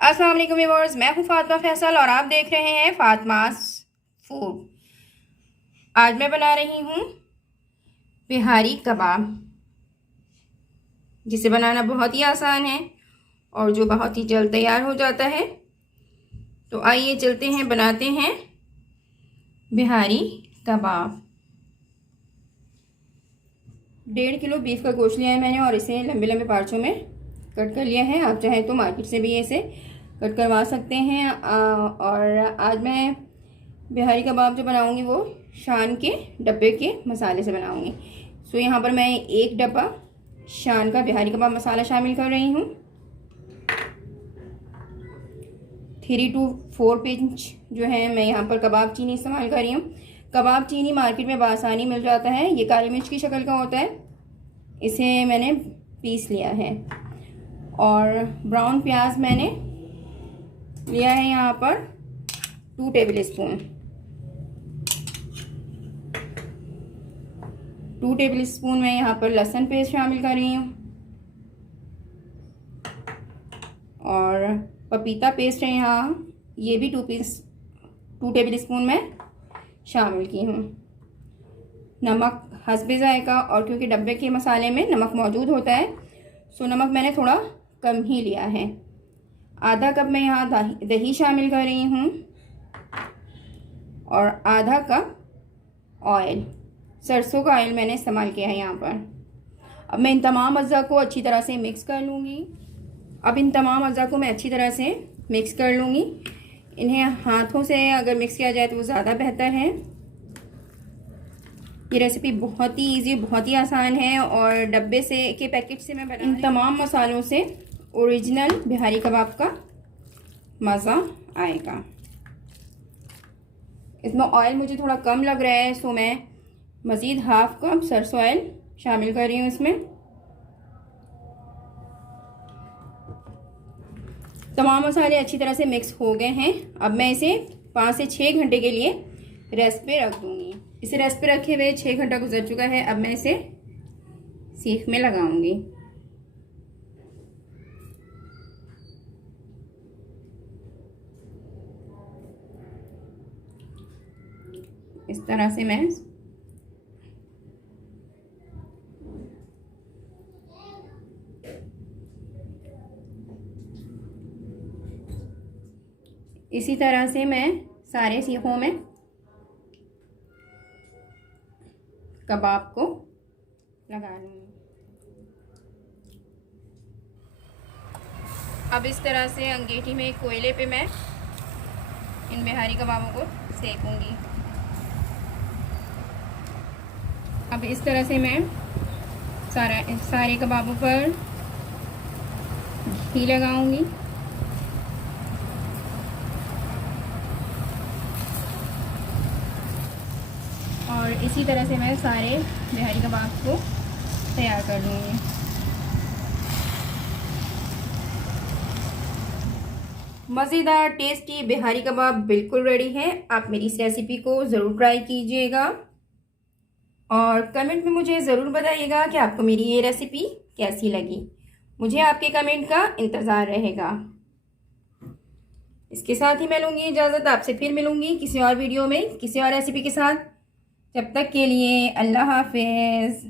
अस्सलाम वालेकुम व्यूअर्स, मैं हूं फातिमा फैसल और आप देख रहे हैं फातिमास फूड। आज मैं बना रही हूं बिहारी कबाब, जिसे बनाना बहुत ही आसान है और जो बहुत ही जल्द तैयार हो जाता है। तो आइए चलते हैं, बनाते हैं बिहारी कबाब। 1.5 किलो बीफ का गोश्त लिया है मैंने और इसे लंबे लंबे पार्चों में कट कर लिया है। आप चाहें तो मार्केट से भी इसे कट करवा सकते हैं। और आज मैं बिहारी कबाब जो बनाऊंगी वो शान के डब्बे के मसाले से बनाऊंगी। सो यहाँ पर मैं 1 डब्बा शान का बिहारी कबाब मसाला शामिल कर रही हूँ। 3 to 4 पिंच जो है मैं यहाँ पर कबाब चीनी इस्तेमाल कर रही हूँ। कबाब चीनी मार्केट में बआसानी मिल जाता है। ये काली मिर्च की शक्ल का होता है। इसे मैंने पीस लिया है। और ब्राउन प्याज मैंने लिया है यहाँ पर 2 टेबल स्पून। 2 टेबल स्पून मैं यहाँ पर लहसुन पेस्ट शामिल कर रही हूँ। और पपीता पेस्ट है यहाँ, ये भी 2 टेबल स्पून मैं शामिल की हूँ। नमक हस्बे जायका, और क्योंकि डब्बे के मसाले में नमक मौजूद होता है सो नमक मैंने थोड़ा कम ही लिया है। आधा कप मैं यहाँ दही शामिल कर रही हूँ और आधा कप ऑयल, सरसों का ऑयल मैंने इस्तेमाल किया है यहाँ पर। अब मैं इन तमाम अज़्ज़ा को अच्छी तरह से मिक्स कर लूँगी। मिक्स कर लूँगी। इन्हें हाथों से अगर मिक्स किया जाए तो वो ज़्यादा बेहतर है। ये रेसिपी बहुत ही ईजी, बहुत ही आसान है और डब्बे से के पैकेट से मैं बना इन तमाम मसालों से ओरिजिनल बिहारी कबाब का मज़ा आएगा। इसमें ऑयल मुझे थोड़ा कम लग रहा है सो मैं मज़ीद हाफ कप सरसों ऑयल शामिल कर रही हूँ इसमें। तमाम मसाले अच्छी तरह से मिक्स हो गए हैं। अब मैं इसे 5 से 6 घंटे के लिए रेस्ट पे रख दूँगी। इसे रेस्ट पे रखे हुए 6 घंटा गुजर चुका है। अब मैं इसे सीख में लगाऊंगी। इस तरह से मैं इसी तरह से मैं सारे सीखों में कबाब को लगा लूँगी। अब इस तरह से अंगीठी में कोयले पे मैं इन बिहारी कबाबों को सेकूंगी। अब इस तरह से मैं सारे कबाबों पर घी लगाऊंगी। और इसी तरह से मैं सारे बिहारी कबाब को तैयार कर लूँगी। मज़ेदार टेस्टी बिहारी कबाब बिल्कुल रेडी है। आप मेरी इस रेसिपी को ज़रूर ट्राई कीजिएगा और कमेंट में मुझे ज़रूर बताइएगा कि आपको मेरी ये रेसिपी कैसी लगी। मुझे आपके कमेंट का इंतज़ार रहेगा। इसके साथ ही मैं लूँगी इजाज़त। आपसे फिर मिलूँगी किसी और वीडियो में किसी और रेसिपी के साथ। जब तक के लिए अल्लाह हाफ़िज़।